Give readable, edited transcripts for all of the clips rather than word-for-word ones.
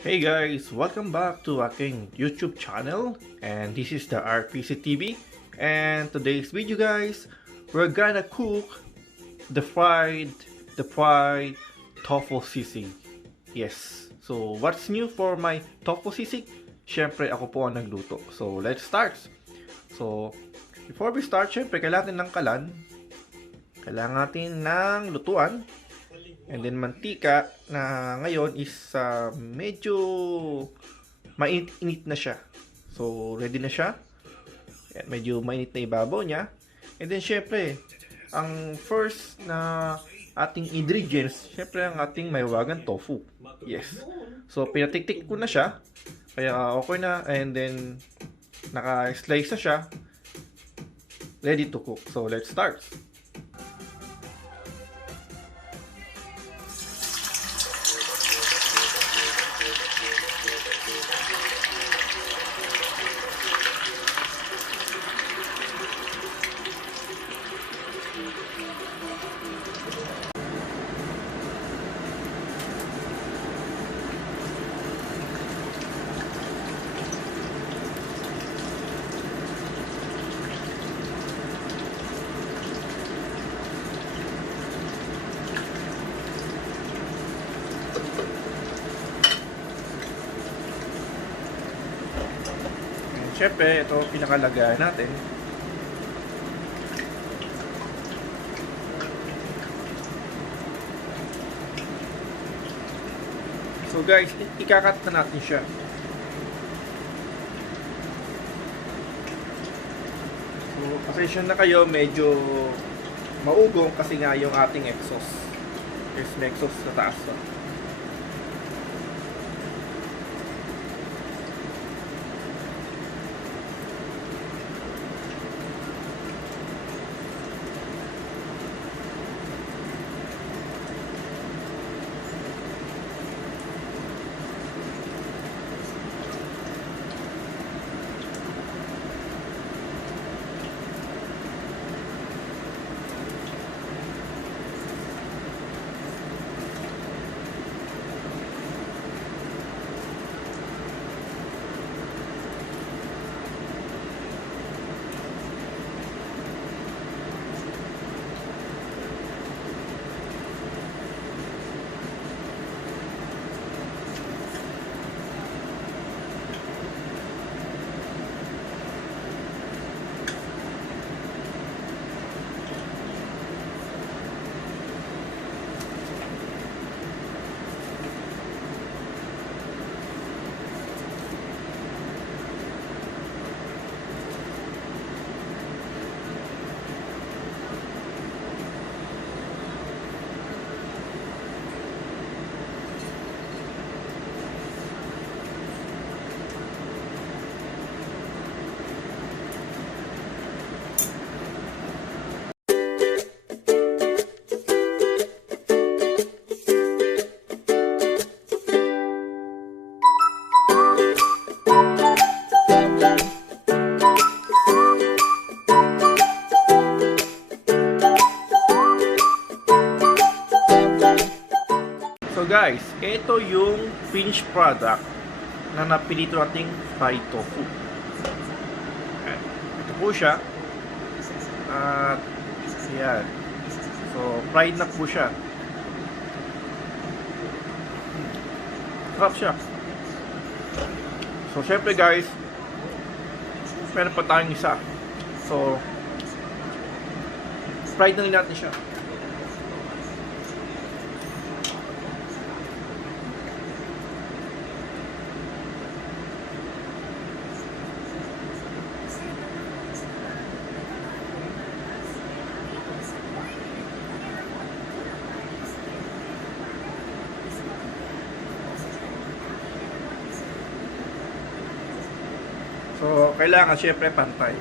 Hey guys, welcome back to aking YouTube channel, and this is the RPC TV. And today's video, guys, we're gonna cook the fried tofu sisig. Yes. So what's new for my tofu sisig? Syempre ako po ang nagluto. So let's start. So before we start, syempre kailangan natin ng kalan, kailangan natin ng lutuan, and then mantika na ngayon is medyo mainit-init na siya. So ready na siya. Medyo mainit na ibabaw niya. And then syempre, ang first na ating ingredients, syempre ang ating mahiwagang tofu. Yes. So pinatiktik ko na siya. Kaya okay na, and then naka-slice na siya. Ready to cook. So let's start. Siyempre, ito pinakalagayan natin. So guys, ikakat na natin siya. So, pasensya na kayo, medyo maugong kasi nga yung ating exhaust. Yes, may exhaust sa taas. So guys, ito yung finished product na napilito nating fried tofu. Ito po siya. At yan. So fried na po siya. Sarap siya. So syempre guys, meron pa tayong isa. So fried na rin natin siya. So, kailangan syempre pantay.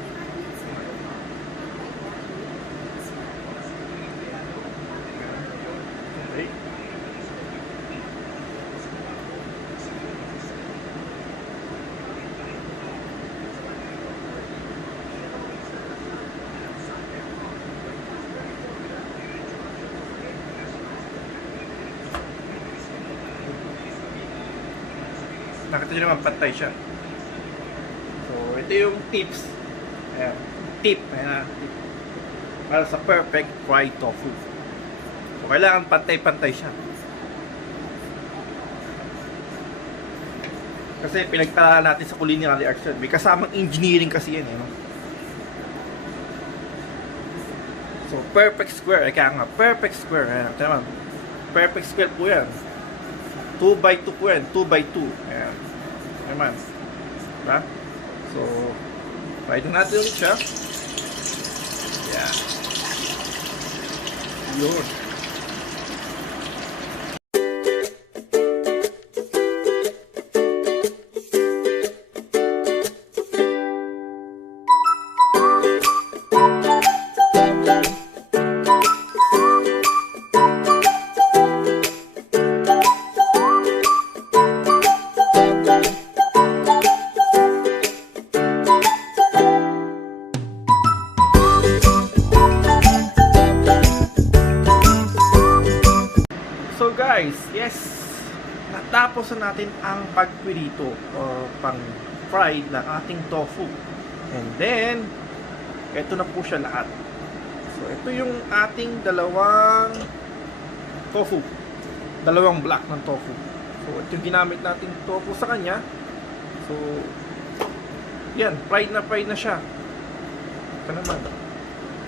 Okay. Nakita nyo naman, pantay siya. So, ito yung tips. Ayan. Tip. Ayan. Tip. Para sa perfect fried tofu. So, kailangan pantay-pantay siya. Kasi pinagtala natin sa culinary arts yun. May kasamang engineering kasi yan. No? So, perfect square. Kaya nga, perfect square. Ayan. Tama. Perfect square po yan. 2x2 po yan. 2x2. Ayan. Naman. Diba? So, try natin ulit siya. Ayan. Yun. So guys, yes, natapos na natin ang pagpirito o pang fried ng ating tofu. And then, ito na po siya lahat. So ito yung ating dalawang tofu. Dalawang block ng tofu. So ito yung ginamit nating tofu sa kanya. So, yan, fried na siya. Ito naman.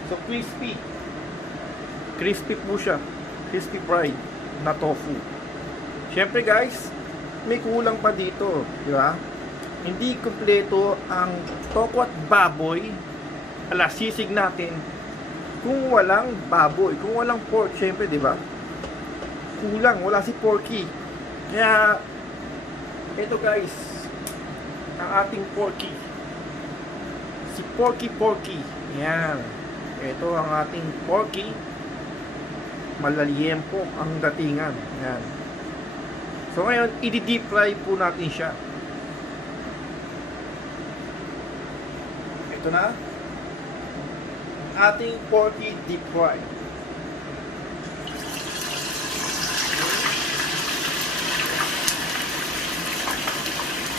So crispy. Crispy po siya. Crispy fried na tofu. Syempre guys, may kulang pa dito, di ba? Hindi kumpleto ang tofu at baboy ala sisig natin kung walang baboy, kung walang pork, syempre, di ba? Kulang, wala si porky. Kaya ito guys, ang ating porky. Si porky. Yan. Ito ang ating porky. Malaliyempo ang datingan. Yan. So ngayon, i-deep fry po natin siya. Ito na. Ating porky deep fry.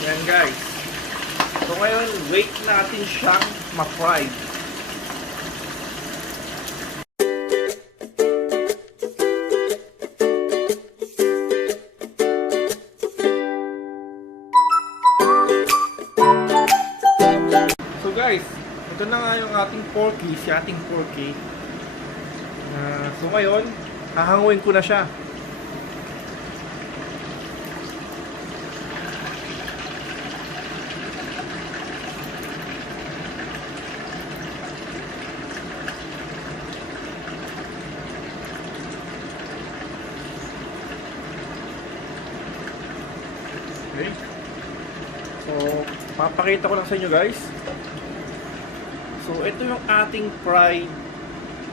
Yan guys. So ngayon, wait natin siyang ma-fry. Guys, ito na nga yung ating porky, si ating porky. So ngayon, hahanguin ko na siya. Okay. So, papakita ko lang sa inyo guys. So, ito yung ating fried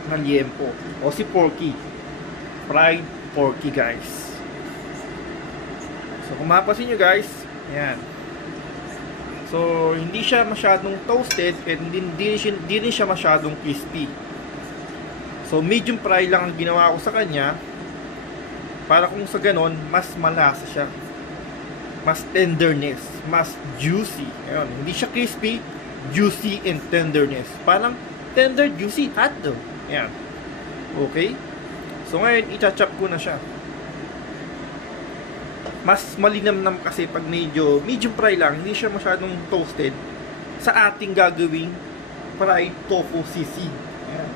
na liempo o si porky. Fried porky guys. So, kung mapapansin nyo guys, yan. So, hindi siya masyadong toasted and hindi rin siya masyadong crispy. So, medium fry lang ang ginawa ko sa kanya para kung sa ganon, mas malasa siya. Mas tenderness, mas juicy. Ayun, hindi siya crispy, juicy and tenderness. Parang tender, juicy, hotdog. Ayan. Okay? So ngayon, i-chop ko na siya. Mas malinamnam kasi pag medyo medium fry lang, hindi siya masyadong toasted sa ating gagawing fried tofu sisig. Ayan.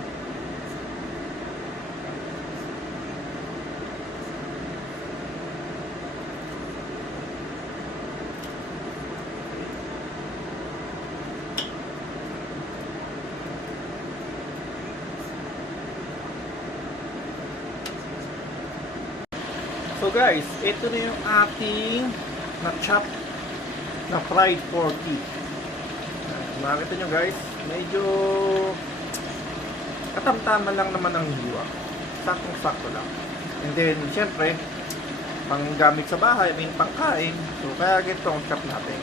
So guys, ito na yung ating na-chop na fried porky. Makita nyo guys, medyo katamtaman lang naman ang hiwa. Saktong-sakto lang. And then, syempre, pang gamit sa bahay, may pangkain. So, kaya ganito ang chop natin.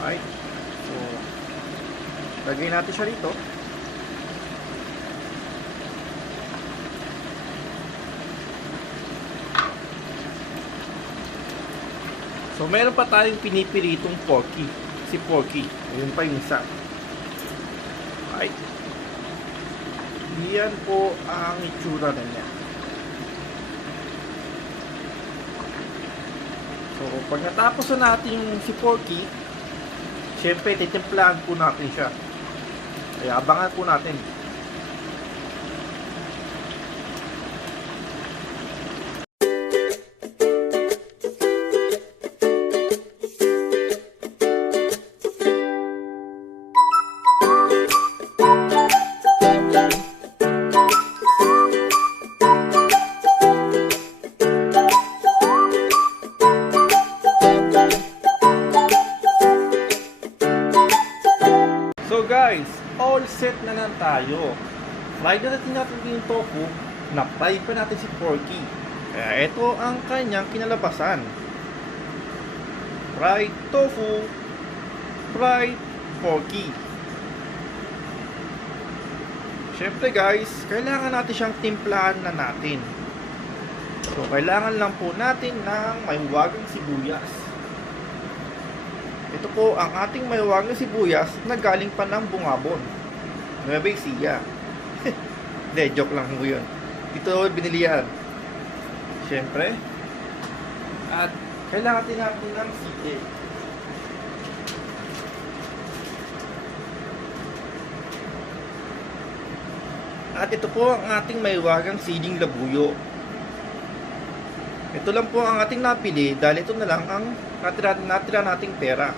Alright. So, lagay natin siya rito. So, meron pa tayong pinipiritong porky. Si porky. Ayun pa yung isa. Ay. Yan po ang itsura na niya. So, pag natapos na natin yung si porky, syempre, titimplahan po natin siya. Kaya abangan po natin. So guys, all set na lang tayo. Fry na natin yung tofu, na-fry pa natin si porky. Kaya ito ang kanyang kinalabasan. Fried tofu, fried porky. Syempre guys, kailangan natin siyang timplahan na natin. So kailangan lang po natin ng mahiwagang sibuyas. Ito po ang ating mahiwagang sibuyas na galing pa ng Bungabon, Nueva Ecija. Hindi, joke lang po yun. Ito binili yan. Siyempre. At kailangan din natin ng sili. At ito po ang ating mahiwagang siling labuyo. Ito lang po ang ating napili dahil ito na lang ang natira nating pera.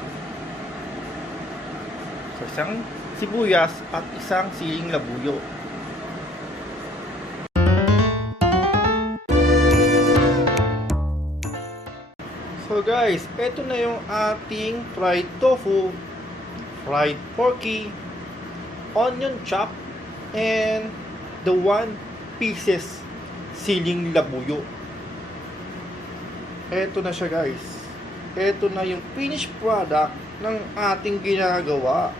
So, isang sibuyas at isang siling labuyo. So guys, ito na yung ating fried tofu, fried porky, onion chop, and the 1 pieces siling labuyo. Ito na siya guys. Ito na yung finished product ng ating ginagawa.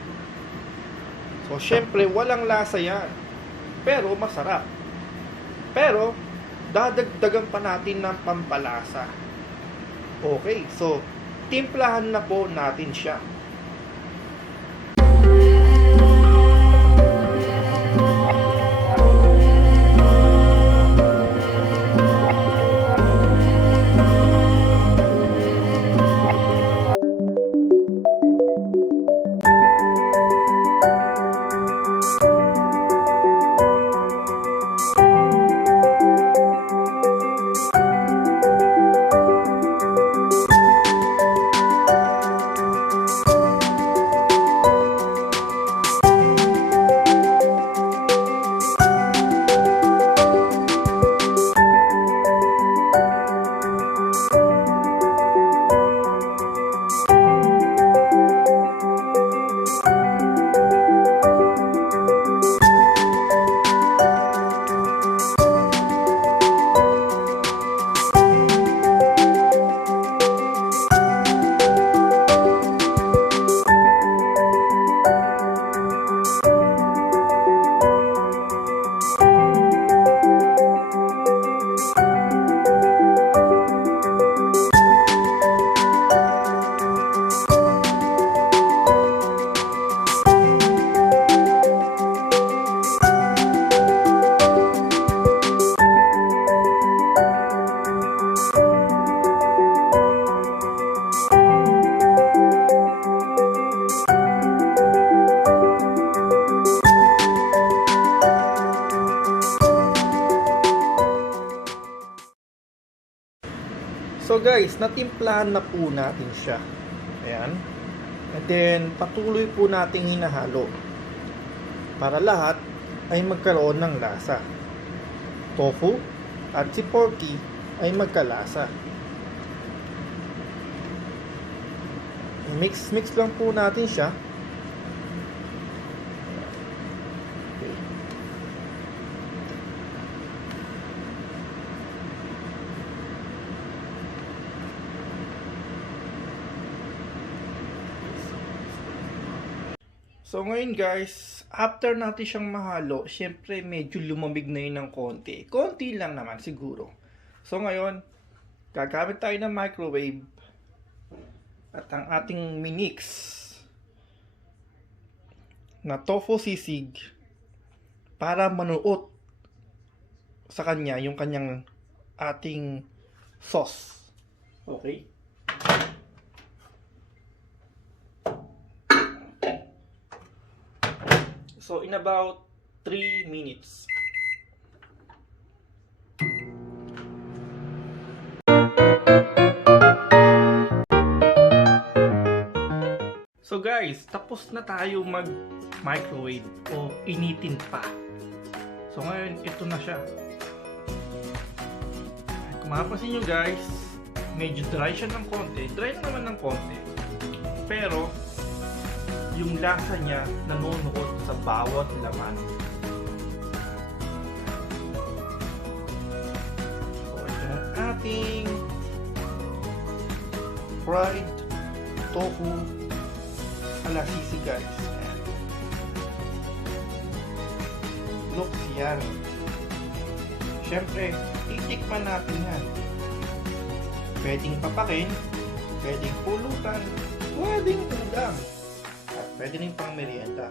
So, syempre, walang lasa yan. Pero, masarap. Pero, dadagdagan pa natin ng pampalasa. Okay, so, timplahan na po natin siya. So guys, natimplahan na po natin siya. Ayan. And then, patuloy po nating hinahalo para lahat ay magkaroon ng lasa. Tofu at si porky ay magkalasa. Mix lang po natin siya. Okay. So ngayon guys, after natin siyang mahalo, syempre medyo lumamig na yun ng konti. Konti lang naman siguro. So ngayon, gagamit tayo ng microwave At ang ating minix na tofu sisig para manuot sa kanya yung kanyang ating sauce. Okay? So, in about 3 minutes. So guys, tapos na tayo mag-microwave o initin pa. So ngayon, ito na siya. Kung mapapansin nyo guys, medyo dry siya ng konti. Dry na naman ng konti. Pero, yung lasa niya nanonood sa bawat laman. So ito yung ating fried tofu ala sisig guys. Looks yummy. Siyempre, titikman natin yan. Pwedeng papakin, pwedeng pulutan, pwedeng udang, at pwede rin pang merienda.